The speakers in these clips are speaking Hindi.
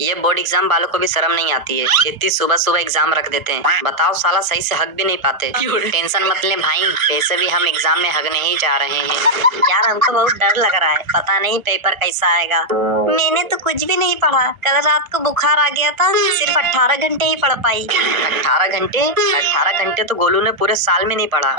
ये बोर्ड एग्जाम वालों को भी शर्म नहीं आती है, इतनी सुबह सुबह एग्जाम रख देते हैं। बताओ साला सही से हक भी नहीं पाते। टेंशन मत ले भाई, वैसे भी हम एग्जाम में हक नहीं जा रहे हैं। यार हमको बहुत डर लग रहा है, पता नहीं पेपर कैसा आएगा। मैंने तो कुछ भी नहीं पढ़ा, कल रात को बुखार आ गया था, सिर्फ 18 घंटे ही पढ़ पाई। 18 घंटे तो गोलू ने पूरे साल में नहीं पढ़ा।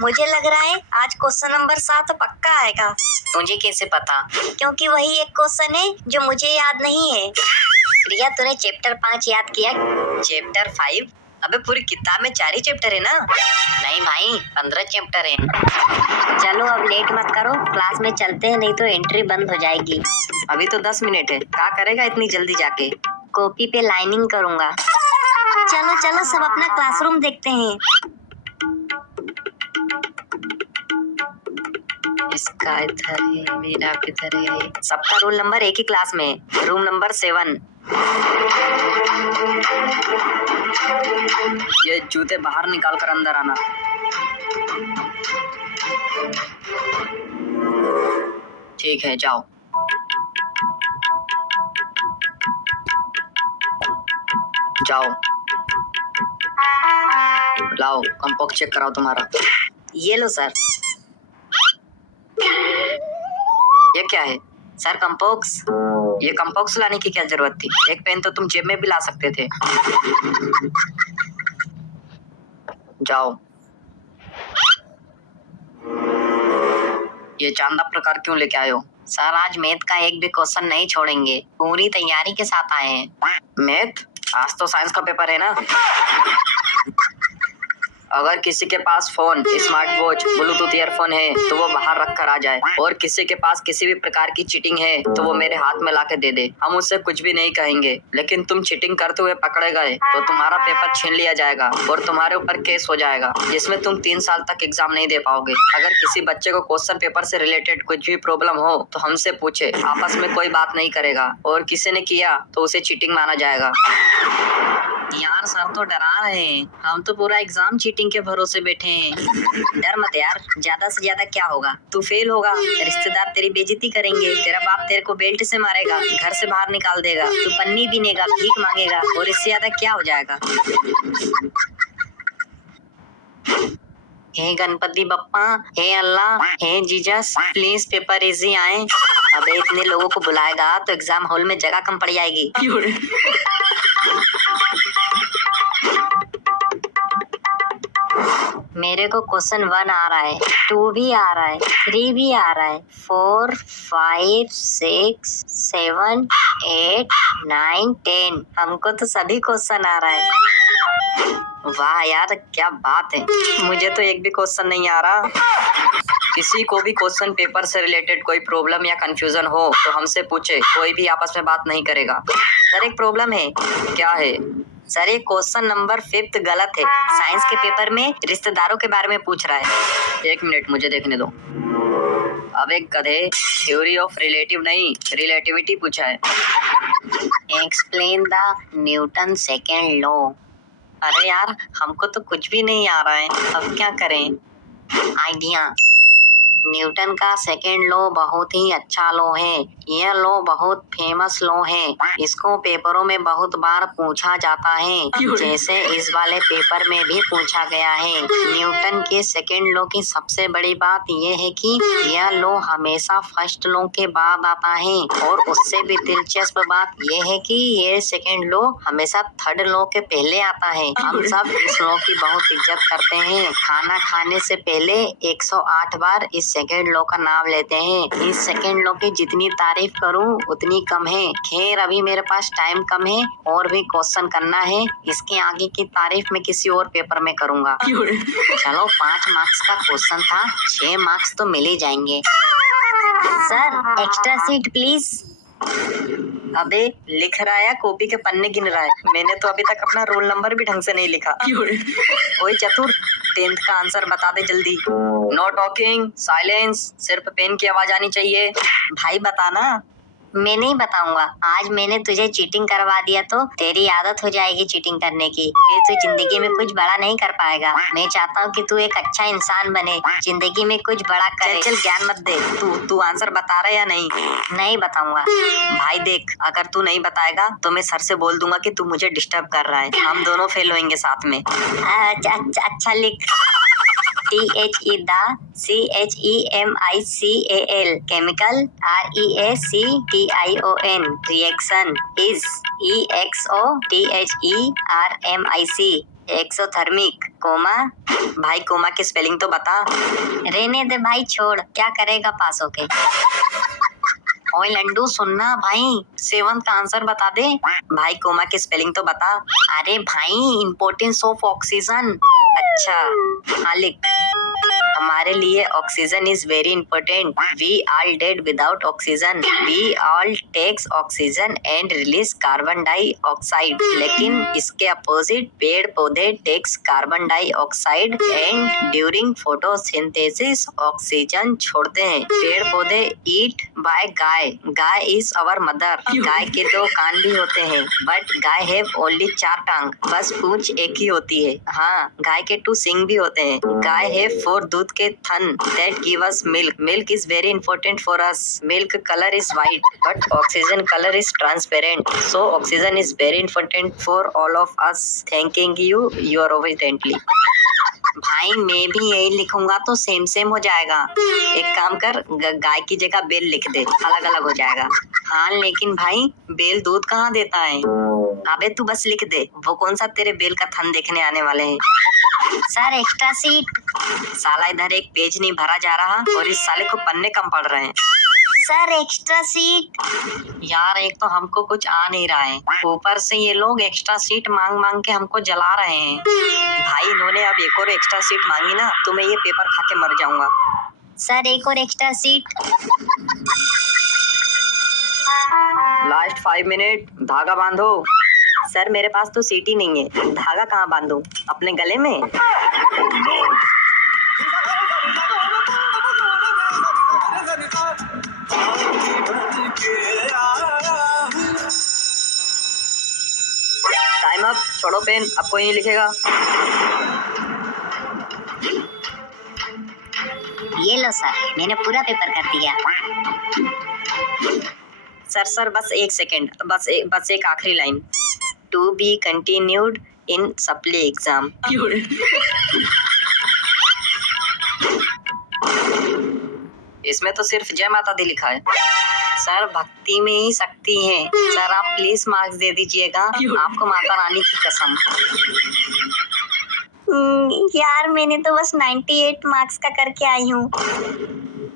मुझे लग रहा है आज क्वेश्चन नंबर 7 पक्का आएगा। तुझे कैसे पता? क्योंकि वही एक क्वेश्चन है जो मुझे याद नहीं है। प्रिया तूने चैप्टर 5 याद किया? चैप्टर 5? अबे पूरी किताब में 4 ही चैप्टर है ना? नहीं भाई 15 चैप्टर है। चलो अब लेट मत करो, क्लास में चलते हैं, नहीं तो एंट्री बंद हो जाएगी। अभी तो 10 मिनट है, क्या करेगा इतनी जल्दी जाके? कॉपी पे लाइनिंग करूंगा। चलो चलो सब अपना क्लासरूम देखते हैं। इसका इधर है, मेरा किधर है? सबका रोल नंबर एक ही क्लास में, रूम नंबर 7। ये जूते बाहर निकाल कर अंदर आना। ठीक है जाओ। जाओ लाओ कंपोक्स चेक कराओ तुम्हारा। ये लो सर। ये क्या है सर? कंपोक्स। ये कंपोक्स लाने की क्या जरूरत थी? एक पेन तो तुम जेब में भी ला सकते थे। जाओ। ये चांदा प्रकार क्यों लेके आए हो? सर आज मैथ का एक भी क्वेश्चन नहीं छोड़ेंगे, पूरी तैयारी के साथ आए हैं। मैथ? आज तो साइंस का पेपर है ना। अगर किसी के पास phone, smart watch, bluetooth earphone है तो वो बाहर रख कर आ जाए, और किसी के पास किसी भी प्रकार की चीटिंग है तो वो मेरे हाथ में लाके दे दे। हम उससे कुछ भी नहीं कहेंगे, लेकिन तुम चीटिंग करते हुए पकड़े गए तो तुम्हारा पेपर छीन लिया जाएगा और तुम्हारे ऊपर केस हो जाएगा, जिसमें तुम 3 साल तक एग्जाम नहीं दे पाओगे। अगर किसी बच्चे को क्वेश्चन पेपर से रिलेटेड कुछ भी प्रॉब्लम हो तो हमसे पूछे, आपस में कोई बात नहीं करेगा, और किसी ने किया तो उसे चीटिंग माना जाएगा। यार सर तो डरा रहे हैं, हम तो पूरा एग्जाम चीटिंग के भरोसे बैठे हैं। डर मत यार, ज्यादा से ज्यादा क्या होगा? तू फेल होगा, रिश्तेदार तेरी बेइज्जती करेंगे, तेरा बाप तेरे को बेल्ट से मारेगा, घर से बाहर निकाल देगा, तू पन्नी बीनेगा, भीख मांगेगा, और इससे ज्यादा क्या हो जाएगा? हे गणपति बप्पा, हे अल्लाह, हे जीसस, प्लीज पेपर इजी आए। अबे इतने लोगों को बुलाएगा तो एग्जाम हॉल में जगह कम पड़ जाएगी। मेरे को क्वेश्चन 1 आ रहा है, 2 भी आ रहा है, 3 भी आ रहा है, 4, 5, 6, 7, 8, 9, 10। हमको तो सभी क्वेश्चन आ रहा है। वाह यार क्या बात है, मुझे तो एक भी क्वेश्चन नहीं आ रहा। किसी को भी क्वेश्चन पेपर से रिलेटेड कोई प्रॉब्लम या कंफ्यूजन हो तो हमसे पूछे, कोई भी आपस में बात नहीं करेगा। सर एक प्रॉब्लम है। क्या है? सर ये क्वेश्चन नंबर 5 गलत है, साइंस के पेपर में रिश्तेदारों के बारे में पूछ रहा है। 1 मिनट मुझे देखने दो। अब एक गधे, थ्योरी ऑफ रिलेटिव नहीं रिलेटिविटी पूछा है। Explain the Newton second law. अरे यार हमको तो कुछ भी नहीं आ रहा है, अब क्या करें? आइडिया, न्यूटन का सेकेंड लॉ बहुत ही अच्छा लॉ है। यह लॉ बहुत फेमस लॉ है, इसको पेपरों में बहुत बार पूछा जाता है, जैसे इस वाले पेपर में भी पूछा गया है। न्यूटन के सेकेंड लॉ की सबसे बड़ी बात यह है कि यह लॉ हमेशा फर्स्ट लॉ के बाद आता है, और उससे भी दिलचस्प बात यह है कि ये सेकेंड लॉ हमेशा थर्ड लॉ के पहले आता है। हम सब इस लॉ की बहुत इज्जत करते हैं। खाना खाने से पहले 108 बार इस सेकेंड लॉ का नाम लेते हैं। इस सेकेंड लॉ की जितनी तारीफ करूं उतनी कम है। खैर अभी मेरे पास टाइम कम है, और भी क्वेश्चन करना है, इसके आगे की तारीफ मैं किसी और पेपर में करूंगा। चलो 5 मार्क्स का क्वेश्चन था, 6 मार्क्स तो मिल ही जाएंगे। Sir extra seat please. अबे लिख रहा है, कॉपी के पन्ने गिन रहा है? मैंने तो अभी तक अपना रोल नंबर भी ढंग से नहीं लिखा। ओए चतुर, 10th का आंसर बता दे जल्दी। नो टॉकिंग, साइलेंस, सिर्फ पेन की आवाज आनी चाहिए। भाई बताना। मैं नहीं बताऊंगा। आज मैंने तुझे चीटिंग करवा दिया तो तेरी आदत हो जाएगी चीटिंग करने की, फिर तू जिंदगी में कुछ बड़ा नहीं कर पाएगा। मैं चाहता हूँ कि तू एक अच्छा इंसान बने, जिंदगी में कुछ बड़ा करे। चल ज्ञान मत दे। तू आंसर बता रहा है या नहीं? नहीं बताऊंगा। भाई देख, अगर तू नहीं बताएगा तो मैं सर से बोल दूंगा कि तू मुझे डिस्टर्ब कर रहा है। हम दोनों फेल होंगे साथ में। अच्छा लिख। THE दा CHEMICAL chemical REACTION reaction is EXOTHERMIC exothermic. Comma भाई कोमा की स्पेलिंग तो बता। रहने दे भाई, छोड़, क्या करेगा पास होके। ओए लंडू सुनना भाई, 7th का आंसर बता दे। भाई कोमा की स्पेलिंग तो बता। अरे भाई इम्पोर्टेंस ऑफ ऑक्सीजन। अच्छा हाँ लिख। हमारे लिए oxygen is very important. We all dead without oxygen. We all takes oxygen and release carbon dioxide. लेकिन इसके अपोजिट पेड़ पौधे takes carbon dioxide and during photosynthesis oxygen छोड़ते हैं। पेड़ पौधे ईट बाय गाय। गाय इज अवर मदर। गाय के 2 कान भी होते हैं, बट गाय हैव ओनली 4 टांग। बस पूंछ एक ही होती है। हाँ, गाय के 2 सिंग भी होते हैं। गाय हैव 4 दूध के थन that give us milk. Milk is very important for us. Milk color is white, but oxygen color is transparent. So oxygen is very important for all of us. Thanking you. You are obediently. भाई मैं भी यही लिखूंगा तो सेम सेम हो जाएगा। एक काम कर, गाय की जगह बेल लिख दे, अलग अलग हो जाएगा। हाँ लेकिन भाई बेल दूध कहाँ देता है? अबे तू बस लिख दे, वो कौन सा तेरे बेल का थन देखने आने वाले हैं। Sir extra seat. साला इधर एक पेज नहीं भरा जा रहा और इस साले को पन्ने कम पड़ रहे हैं। Sir extra seat. यार एक तो हमको कुछ आ नहीं रहा है, ऊपर से ये लोग एक्स्ट्रा सीट मांग मांग के हमको जला रहे हैं। भाई इन्होंने अब एक और एक्स्ट्रा सीट मांगी ना तो मैं ये पेपर खा के मर जाऊंगा। सर एक और एक्स्ट्रा सीट। लास्ट 5 मिनट, धागा बांधो। सर मेरे पास तो सीट ही नहीं है, धागा कहाँ बांधूं? अपने गले में? टाइम अप, छोड़ो पेन, अब कोई नहीं लिखेगा। ये लो सर, मैंने पूरा पेपर कर दिया। सर बस 1 सेकेंड, बस एक आखिरी line. To be continued in supply exam. इसमें तो सिर्फ जय माता दी लिखा है। सर भक्ति में ही शक्ति है। सर आप प्लीज मार्क्स दे दीजिएगा, आपको माता रानी की कसम। यार मैंने तो बस 98 मार्क्स का करके आई हूँ।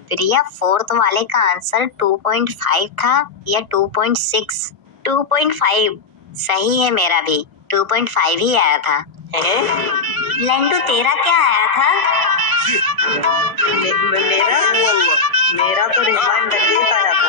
प्रिया 4th वाले का आंसर 2.5 था या 2.6? 2.5 सही है, मेरा भी 2.5 ही आया था। लंडू तेरा क्या आया था? मेरा तो रिजवान आया था।